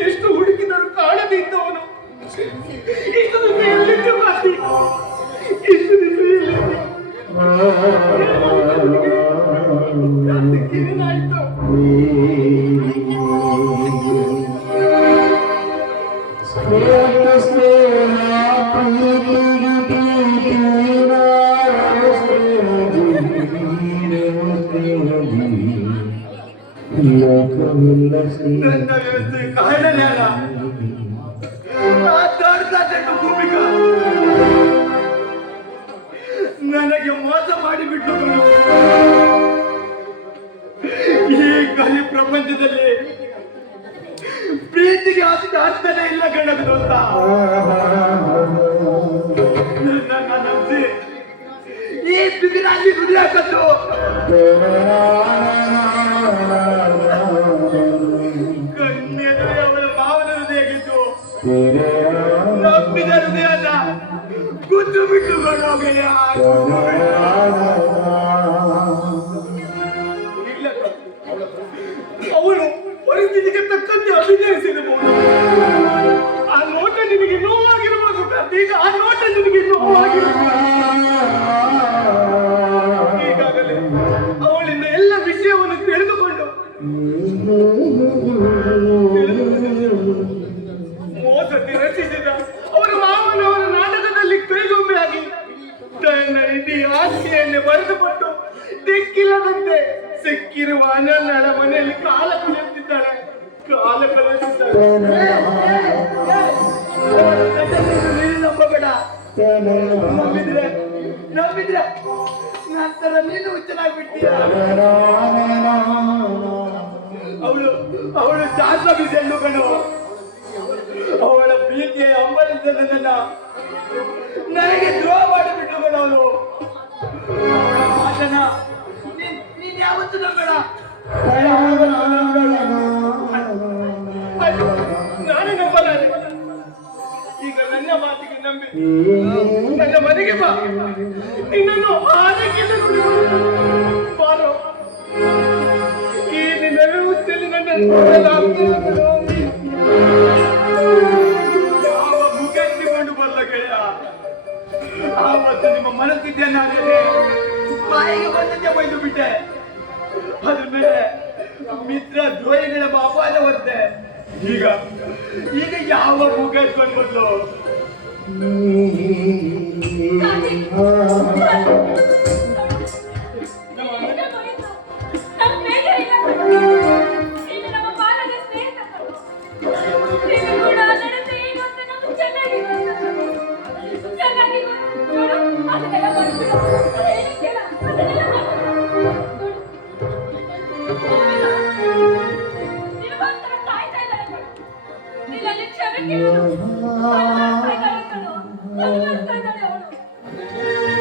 ಎಷ್ಟು ಹುಡುಕಿದರು ಕಾಣದಿದ್ದವನು ಇಷ್ಟು ನನ್ನ ವ್ಯವಸ್ಥೆ ಕಾರಣನೇ ಅಲ್ಲ. ನನಗೆ ಮೋಸ ಮಾಡಿಬಿಟ್ಟು ಈ ಕಲಿ ಪ್ರಪಂಚದಲ್ಲಿ ಪ್ರೀತಿಗೆ ಅಷ್ಟು ಅರ್ಥನೇ ಇಲ್ಲ ಗಣಗಳು ಅಂತ ನನ್ನ ನಂಬಿಸಿ ಈ ಬಿಗಿನಾಗಿ ದುಡಿಯಾಕತ್ತು ಕಣ್ಣೆದುರು ಅವಳ ಭಾವನೆ ಹೃದಯಗಿದ್ದು ನಂಬಿದ ಹೃದಯನ ಗುದ್ದು ಬಿಟ್ಟು ಗೊಂಡೋಗಯ್ಯ. ಅವಳು ಪರಿಸ್ಥಿತಿಗೆ ತಕ್ಕಂತೆ ಅಭಿನಯಿಸಿರಬಹುದು. ಆ ನೋಟ ನಿನಗೆ ನೋವಾಗಿರಬಹುದು. ಈಗ ಆ ನೋಟ ನಿನಗೆ ನೋವಾಗಿರಬಹುದು. ಈಗಾಗಲೇ ಅವಳಿಂದ ಎಲ್ಲ ವಿಷಯವನ್ನು ತಿಳಿದುಕೊಂಡು ಮೋಸಕ್ಕೆ ರಚಿಸಿದ ಅವರ ಮಾವನವರ ನಾಟಕದಲ್ಲಿ ಕೈಗೊಂಬೆಯಾಗಿ ತನ್ನ ಇಡೀ ಆಸ್ತಿಯನ್ನೇ ಬರೆದುಕೊಟ್ಟು ದಿಕ್ಕಿಲ್ಲದಂತೆ ಸಿಕ್ಕಿರುವ ಅನನ್ನಳ ಮನೆಯಲ್ಲಿ ಕಾಲ ಕಳೆಯುತ್ತಿದ್ದಾಳೆ. ನಂಬಬೇಡ. ನಂಬಿದ್ರೆ ನಂತರ ನೀನು ಹುಚ್ಚನಾಗ್ಬಿಡ್ತೀಯ. ಅವಳು ಶಾಸ್ತ್ರ ಬಿಸೆಂಡು ಕಣು. ಅವಳ ಪ್ರೀತಿಯ ಹಂಬಲಿಸಿದ ನನ್ನನ್ನ ನನಗೆ ದ್ರೋಹ ಮಾಡಿಬಿಟ್ಟು ಕಣ. ಅವಳು ಮಾತನ್ನ ನೀನ್ ಯಾವತ್ತು ನಂಬೇಡ. ನಾನೇ ನಂಬಲ್ಲ. ಈಗ ನನ್ನ ಮಾತಿಗೆ ನಂಬಿ ನನ್ನ ಮನೆಗೆ ಬಾ. ನಿನ್ನನ್ನು ಆರೋಗ್ಯದ ಬಾರೋ. ಈ ನಿನ್ನ ವ್ಯವಸ್ಥೆಯಲ್ಲಿ ನನ್ನ ಯಾವ ಮುಗೆತ್ತಿಕೊಂಡು ಬಲ್ಲ ಗೆಳೆಯ. ಆವತ್ತು ನಿಮ್ಮ ಮನಸ್ಥಿತಿಯನ್ನ ಬಾಯಿಗೆ ಬಂದಂತೆ ಬೈದು ಬಿಟ್ಟೆ. ಅದ್ರ ಮೇಲೆ ಮಿತ್ರ ದ್ರೋಹಿಗಳ ಅಪವಾದ ಬರುತ್ತೆ. ಈಗ ಯಾವ ಮುಖ ಎತ್ಕೊಂಡು ಬಂದು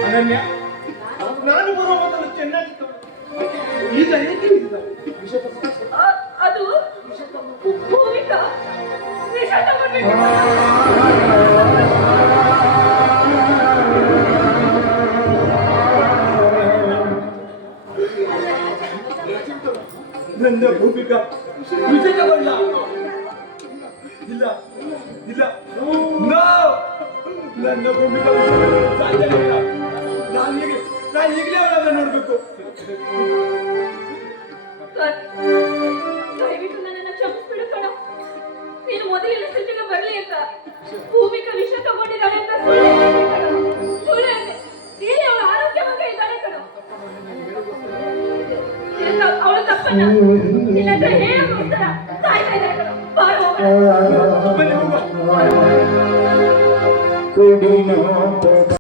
ಅನನ್ಯ, ನಾನು ಬರುವ ಮೊದಲು ಚೆನ್ನಾಗಿತ್ತು, ಈಗ ಹೇಗೆ ಇಲ್ಲ? ಅದು ಭೂಮಿಕಾ ವಿಷ ತಗೊಂಡ್ಬಿಟ್ಟು ನನ್ನ ಭೂಮಿಕಾ ವಿಷ ತಗೊಂಡ? ಇಲ್ಲ ಇಲ್ಲ, ನೋ, ನನ್ನ ಭೂಮಿಕಾ ವಿಷ ತಗೊಳ್ಳಲು ಸಾಧ್ಯವಿಲ್ಲ. ನಾನು ಈಗಲೇ ಅವಳನ್ನ ನೋಡ್ಬೇಕು. ದಯವಿಟ್ಟು ನನ್ನನ್ನು ಕ್ಷಮಿಸ್ಬಿಡು ಕಣ. ನೀನು ಮೊದಲಿನ ಸ್ಥಿತಿಗೆ ಬರ್ಲಿ ಅಂತ ಭೂಮಿಕಾ ವಿಷ ತಗೊಂಡಿದ್ದಾಳೆ ಅಂತ ಸುಳ್ಳು ಹೇಳಿದೆ ಕಣ. ಸುಳ್ಳು ಹೇಳಿದೆ. ಇಲ್ಲಿ ಅವಳು ಆರೋಗ್ಯವಾಗಿ ಇದ್ದಾಳೆ ಕಣ. ಅವಳು ತಪ್ಪನ್ನ ನಿನ್ನ ಹತ್ರ ಹೇಳೋಗೋಸ್ಕರ ಸಾಯ್ತಾ ಇದ್ದಾರೆ ಕಣ. ಬಾರು ಹೋಗೋಣ. ಬನ್ನಿ ಹೋಗುವ.